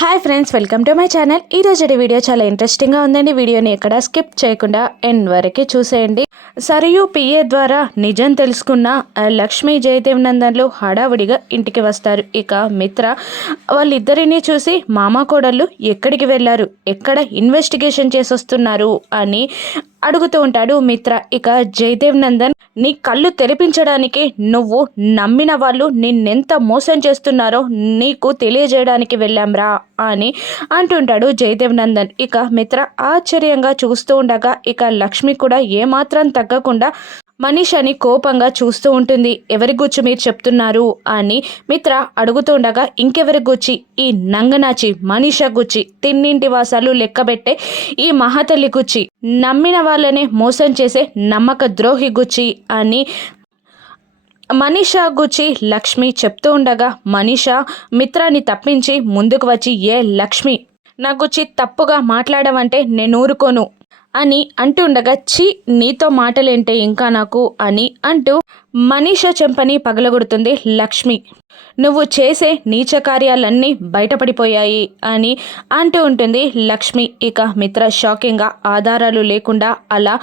Hi friends, welcome to my channel. ఈ రోజు video చాలా ఇంట్రెస్టింగ్గా ఉందండి. వీడియోని ఎక్కడ స్కిప్ చేయకుండా ఎండ్ వరకు చూసేయండి. సరియు పిఏ ద్వారా నిజం తెలుసుకున్న లక్ష్మీ జయదేవ్ నందన్లు హడావుడిగా ఇంటికి వస్తారు. ఇక మిత్ర వాళ్ళిద్దరినీ చూసి మామ కోడళ్ళు ఎక్కడికి వెళ్ళారు, ఎక్కడ ఇన్వెస్టిగేషన్ చేసి వస్తున్నారు అని అడుగుతూ ఉంటాడు మిత్ర. ఇక జయదేవ్ నందన్, నీ కళ్ళు తెరిపించడానికి నువ్వు నమ్మిన వాళ్ళు నిన్నెంత మోసం చేస్తున్నారో నీకు తెలియజేయడానికి వెళ్ళాంరా అని అంటుంటాడు జయదేవ్ నందన్. ఇక మిత్ర ఆశ్చర్యంగా చూస్తూ ఉండగా ఇక లక్ష్మి కూడా ఏమాత్రం తగ్గకుండా మనీషాని కోపంగా చూస్తూ ఉంటుంది. ఎవరి గుచ్చి మీరు చెప్తున్నారు అని మిత్ర అడుగుతూ ఉండగా, ఇంకెవరి గుచ్చి, ఈ నంగనాచి మనీషా గుచ్చి, తిన్నింటి వాసాలు లెక్కబెట్టే ఈ మహాతల్లి గుచ్చి, నమ్మిన వాళ్ళనే మోసం చేసే నమ్మక ద్రోహి గుచ్చి అని మనీషా గుచ్చి లక్ష్మి చెప్తూ ఉండగా, మనీషా మిత్రాన్ని తప్పించి ముందుకు వచ్చి, ఏ లక్ష్మి, నా గుచ్చి తప్పుగా మాట్లాడమంటే నేను ఊరుకోను అని అంటుండగా, ఛీ, నీతో మాటలేంటే ఇంకా నాకు అని అంటూ మనీషా చెంపని పగలగొడుతుంది లక్ష్మి. నువ్వు చేసే నీచ కార్యాలన్నీ బయటపడిపోయాయి అని అంటూ ఉంటుంది లక్ష్మి. ఇక మిత్ర షాకింగ్గా, ఆధారాలు లేకుండా అలా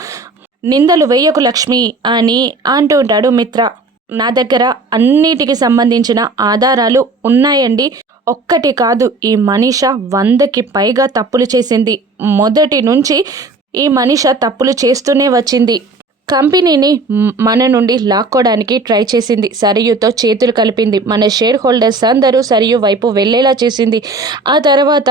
నిందలు వేయకు లక్ష్మి అని అంటూ ఉంటాడు మిత్ర. నా దగ్గర అన్నిటికి సంబంధించిన ఆధారాలు ఉన్నాయండి. ఒక్కటి కాదు, ఈ మనీషా 100కి పైగా తప్పులు చేసింది. మొదటి నుంచి ఈ మనీషా తప్పులు చేస్తూనే వచ్చింది. కంపెనీని మన నుండి లాక్కోవడానికి ట్రై చేసింది. సరియుతో చేతులు కలిపింది. మన షేర్ హోల్డర్స్ అందరూ సరియు వైపు వెళ్ళేలా చేసింది. ఆ తర్వాత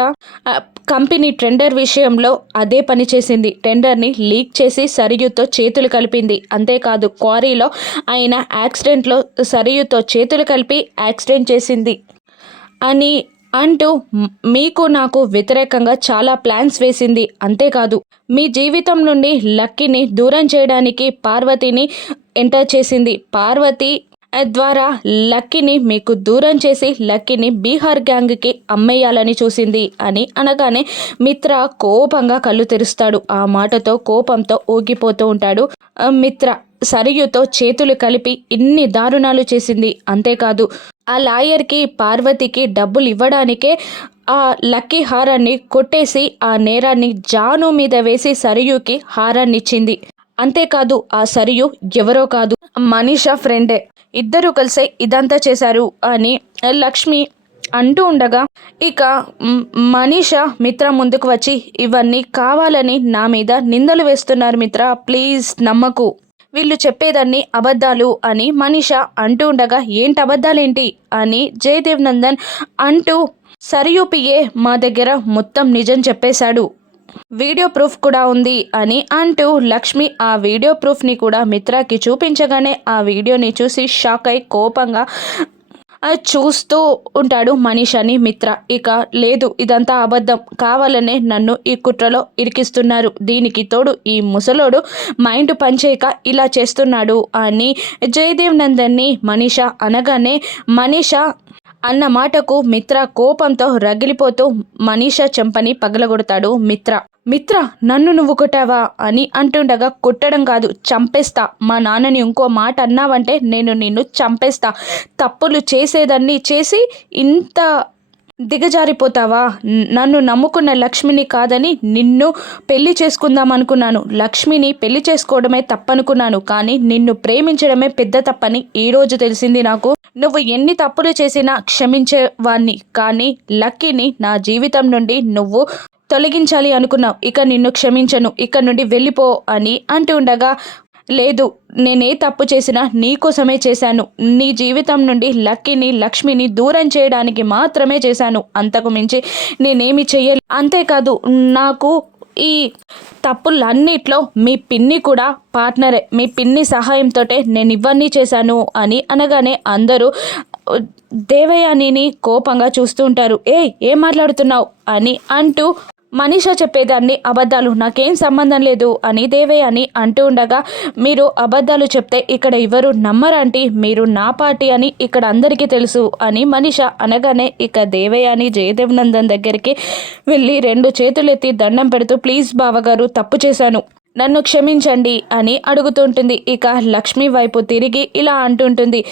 కంపెనీ టెండర్ విషయంలో అదే పని చేసింది. టెండర్ని లీక్ చేసి సరియుతో చేతులు కలిపింది. అంతేకాదు, క్వారీలో అయిన యాక్సిడెంట్లో సరియుతో చేతులు కలిపి యాక్సిడెంట్ చేసింది అని అంటూ మీకు నాకు వ్యతిరేకంగా చాలా ప్లాన్స్ వేసింది. అంతేకాదు, మీ జీవితం నుండి లక్కీని దూరం చేయడానికి పార్వతిని ఎంటర్ చేసింది. పార్వతి ద్వారా లక్కీని మీకు దూరం చేసి లక్కీని బీహార్ గ్యాంగ్కి అమ్మేయాలని చూసింది అని అనగానే మిత్ర కోపంగా కళ్ళు తెరుస్తాడు. ఆ మాటతో కోపంతో ఊగిపోతూ ఉంటాడు మిత్ర. సరియుతో చేతులు కలిపి ఇన్ని దారుణాలు చేసింది. అంతేకాదు, ఆ లాయర్కి పార్వతికి డబ్బులు ఇవ్వడానికే ఆ లక్కీ హారాన్ని కొట్టేసి ఆ నేరాన్ని జాను మీద వేసి సరియుకి హారాన్ని ఇచ్చింది. అంతేకాదు, ఆ సరియు ఎవరో కాదు, మనీషా ఫ్రెండే. ఇద్దరూ కలిసే ఇదంతా చేశారు అని లక్ష్మి అంటూ ఉండగా ఇక మనీషా మిత్ర ముందుకు వచ్చి, ఇవన్నీ కావాలని నా మీద నిందలు వేస్తున్నారు మిత్ర, ప్లీజ్ నమ్మకు, వీళ్ళు చెప్పేదాన్ని అబద్ధాలు అని మనీషా అంటూ ఉండగా, ఏంటి అబద్ధాలేంటి అని జయదేవ్ నందన్ అంటూ, సరియు పిఏ మా దగ్గర మొత్తం నిజం చెప్పేశాడు, వీడియో ప్రూఫ్ కూడా ఉంది అని అంటూ లక్ష్మి ఆ వీడియో ప్రూఫ్ని కూడా మిత్రకి చూపించగానే ఆ వీడియోని చూసి షాక్ అయి కోపంగా చూస్తూ ఉంటాడు మనీషాని మిత్ర. ఇక లేదు, ఇదంతా అబద్ధం, కావాలనే నన్ను ఈ కుట్రలో ఇరికిస్తున్నారు, దీనికి తోడు ఈ ముసలోడు మైండ్ పనిచేయక ఇలా చేస్తున్నాడు అని జయదేవ్ నందన్ని మనీషా అనగానే, మనీషా అన్న మాటకు మిత్ర కోపంతో రగిలిపోతూ మనీషా చెంపని పగలగొడతాడు మిత్ర. మిత్ర, నన్ను నువ్వు కొట్టావా అని అంటుండగా, కొట్టడం కాదు, చంపేస్తా, మా నాన్నని ఇంకో మాట అన్నావంటే నేను నిన్ను చంపేస్తా, తప్పులు చేసేదాన్ని చేసి ఇంత దిగజారిపోతావా, నన్ను నమ్ముకున్న లక్ష్మిని కాదని నిన్ను పెళ్లి చేసుకుందాం అనుకున్నాను, లక్ష్మిని పెళ్లి చేసుకోవడమే తప్పనుకున్నాను, కానీ నిన్ను ప్రేమించడమే పెద్ద తప్పని ఈరోజు తెలిసింది నాకు. నువ్వు ఎన్ని తప్పులు చేసినా క్షమించేవాణ్ణి, కానీ లక్కీని నా జీవితం నుండి నువ్వు తొలగించాలి అనుకున్నావు, ఇక నిన్ను క్షమించను, ఇక్కడ నుండి వెళ్ళిపో అని అంటూ ఉండగా, లేదు, నేనే తప్పు చేసినా నీకోసమే చేశాను, నీ జీవితం నుండి లక్కీని లక్ష్మిని దూరం చేయడానికి మాత్రమే చేశాను, అంతకు మించి నేనేమి చెయ్యలేదు. అంతేకాదు, నాకు ఈ తప్పులన్నిట్లో మీ పిన్ని కూడా పార్ట్నరే, మీ పిన్ని సహాయంతో నేను ఇవన్నీ చేశాను అని అనగానే అందరూ దేవయానిని కోపంగా చూస్తూ ఉంటారు. ఏం మాట్లాడుతున్నావు అని అంటూ, మనీషా చెప్పేదాన్ని అబద్ధాలు, నాకేం సంబంధం లేదు అని దేవయాని అంటూ ఉండగా, మీరు అబద్ధాలు చెప్తే ఇక్కడ ఎవరు నమ్మరంటీ, మీరు నా పార్టీ అని ఇక్కడ అందరికీ తెలుసు అని మనీషా అనగానే ఇక దేవయాని జయదేవ్ నందన్ దగ్గరికి వెళ్ళి 2 చేతులెత్తి దండం పెడుతూ, ప్లీజ్ బావగారు, తప్పు చేశాను, నన్ను క్షమించండి అని అడుగుతుంటుంది. ఇక లక్ష్మి వైపు తిరిగి ఇలా అంటుంటుంది,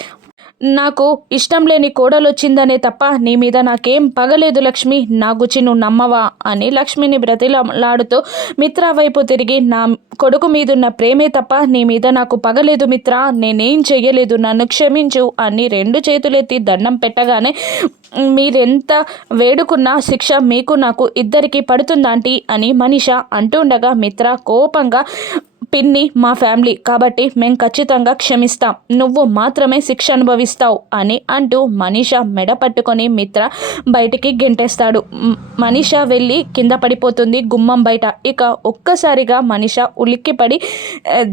నాకు ఇష్టం లేని కోడలొచ్చిందనే తప్ప నీ మీద నాకేం పగలేదు లక్ష్మి, నా గుచ్చి నువ్వు నమ్మవా అని లక్ష్మిని బ్రతిలాడుతూ మిత్ర వైపు తిరిగి, నా కొడుకు మీదున్న ప్రేమే తప్ప నీ మీద నాకు పగలేదు మిత్ర, నేనేం చెయ్యలేదు, నన్ను క్షమించు అని 2 చేతులెత్తి దండం పెట్టగానే, మీరెంత వేడుకున్న శిక్ష మీకు నాకు ఇద్దరికి పడుతుందాంటీ అని మనీష అంటుండగా మిత్ర కోపంగా, పిన్ని మా ఫ్యామిలీ కాబట్టి మేం ఖచ్చితంగా క్షమిస్తాం, నువ్వు మాత్రమే శిక్ష అనుభవిస్తావు అని అంటూ మనీష మెడ పట్టుకొని మిత్ర బయటికి గెంటేస్తాడు. మనీష వెళ్ళి కింద పడిపోతుంది గుమ్మం బయట. ఇక ఒక్కసారిగా మనీష ఉలిక్కిపడి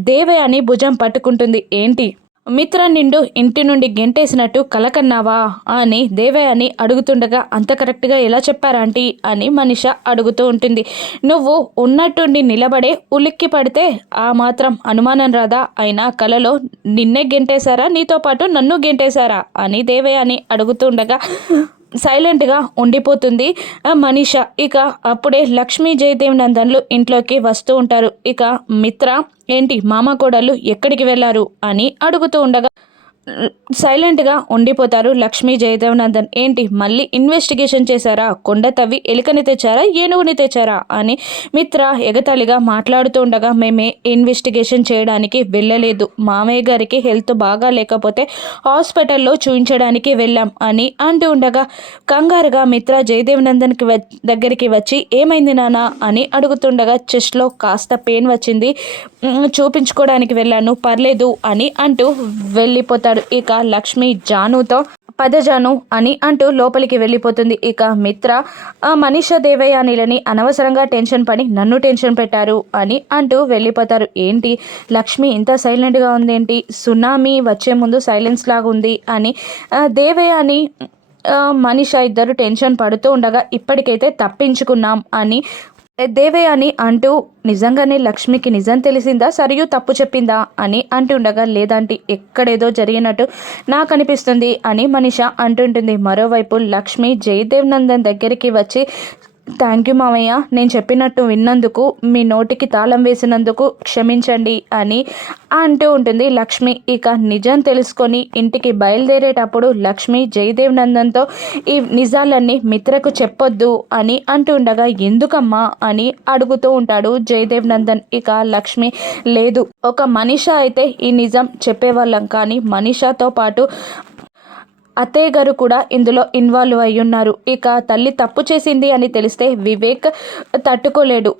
దేవయాని భుజం పట్టుకుంటుంది. ఏంటి మిత్ర నిండు ఇంటి నుండి గెంటేసినట్టు కలకన్నావా అని దేవయాని అడుగుతుండగా, అంత కరెక్ట్గా ఎలా చెప్పారాంటీ అని మనీష అడుగుతూ ఉంటుంది. నువ్వు ఉన్నట్టుండి నిలబడే ఉలిక్కి పడితే ఆ మాత్రం అనుమానం రాదా, అయినా కలలో నిన్నే గెంటేశారా, నీతో పాటు నన్ను గెంటేశారా అని దేవయాని అడుగుతుండగా సైలెంట్గా ఉండిపోతుంది మనీష. ఇక అప్పుడే లక్ష్మీ జయదేవ్ నందన్లు ఇంట్లోకి వస్తూ ఉంటారు. ఇక మిత్ర ఏంటి మామ కోడళ్ళు ఎక్కడికి వెళ్ళారు అని అడుగుతూ ఉండగా సైలెంట్గా ఉండిపోతారు లక్ష్మీ జయదేవ్ నందన్. ఏంటి మళ్ళీ ఇన్వెస్టిగేషన్ చేశారా, కొండ తవ్వి ఎలుకని తెచ్చారా, ఏనుగుని తెచ్చారా అని మిత్ర ఎగతాళిగా మాట్లాడుతూ ఉండగా, మేమే ఇన్వెస్టిగేషన్ చేయడానికి వెళ్ళలేదు, మామయ్య గారికి హెల్త్ బాగా లేకపోతే హాస్పిటల్లో చూపించడానికి వెళ్ళాం అని అంటూ ఉండగా కంగారుగా మిత్ర జయదేవ్ నందన్కి దగ్గరికి వచ్చి, ఏమైంది నాన్న అని అడుగుతుండగా, చెస్ట్లో కాస్త పెయిన్ వచ్చింది, చూపించుకోవడానికి వెళ్ళాను, పర్లేదు అని అంటూ వెళ్ళిపోతాడు. ఇక లక్ష్మి జానుతో పదజాను అని అంటూ లోపలికి వెళ్ళిపోతుంది. ఇక మిత్ర మనీష దేవయానిలని అనవసరంగా టెన్షన్ పడి నన్ను టెన్షన్ పెట్టారు అని అంటూ వెళ్ళిపోతారు. ఏంటి లక్ష్మి ఇంత సైలెంట్గా ఉందేంటి, సునామీ వచ్చే ముందు సైలెన్స్ లాగా ఉంది అని దేవయాని మనీష ఇద్దరు టెన్షన్ పడుతూ ఉండగా, ఇప్పటికైతే తప్పించుకున్నాం అని దేవయాని అంటూ, నిజంగానే లక్ష్మికి నిజం తెలిసిందా, సరియు తప్పు చెప్పిందా అని అంటుండగా, లేదంటే ఎక్కడేదో జరిగినట్టు నాకు అనిపిస్తుంది అని మనీష అంటుంటుంది. మరోవైపు లక్ష్మి జయదేవ్ నందన్ దగ్గరికి వచ్చి, థ్యాంక్ యూ మామయ్య, నేను చెప్పినట్టు విన్నందుకు, మీ నోటికి తాళం వేసినందుకు క్షమించండి అని అంటూ ఉంటుంది లక్ష్మి. ఇక నిజం తెలుసుకొని ఇంటికి బయలుదేరేటప్పుడు లక్ష్మి జయదేవ్ నందన్తో ఈ నిజాలన్నీ మిత్రకు చెప్పొద్దు అని అంటూ ఉండగా, ఎందుకమ్మా అని అడుగుతూ ఉంటాడు జయదేవ్ నందన్. ఇక లక్ష్మి, లేదు, ఒక మనీష అయితే ఈ నిజం చెప్పేవాళ్ళం, కానీ మనీషతో పాటు అత్తయ్య గారు కూడా ఇందులో ఇన్వాల్వ్ అయ్యున్నారు. ఇక తల్లి తప్పు చేసింది అని తెలిస్తే వివేక్ తట్టుకోలేడు,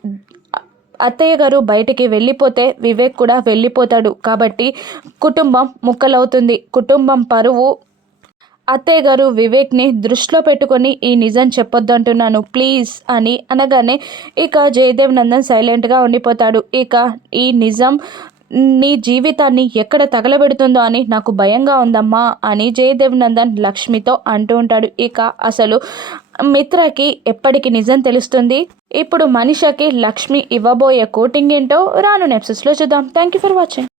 అత్తయ్య గారు బయటికి వెళ్ళిపోతే వివేక్ కూడా వెళ్ళిపోతాడు, కాబట్టి కుటుంబం ముక్కలవుతుంది, కుటుంబం పరువు. అత్తయ్య గారు వివేక్ని దృష్టిలో పెట్టుకొని ఈ నిజం చెప్పొద్దంటున్నాను ప్లీజ్ అని అనగానే ఇక జయదేవ్ నందన్ సైలెంట్గా ఉండిపోతాడు. ఇక ఈ నిజం నీ జీవితాన్ని ఎక్కడ తగలబెడుతుందో అని నాకు భయంగా ఉందమ్మా అని జయదేవ్ నందన్ లక్ష్మితో అంటూ ఉంటాడు. ఇక అసలు మిత్రకి ఎప్పటికి నిజం తెలుస్తుంది, ఇప్పుడు మనీషకి లక్ష్మి ఇవ్వబోయే కోటింగ్ ఏంటో రాను ఎపిసోడ్స్లో చూద్దాం. Thank you for watching.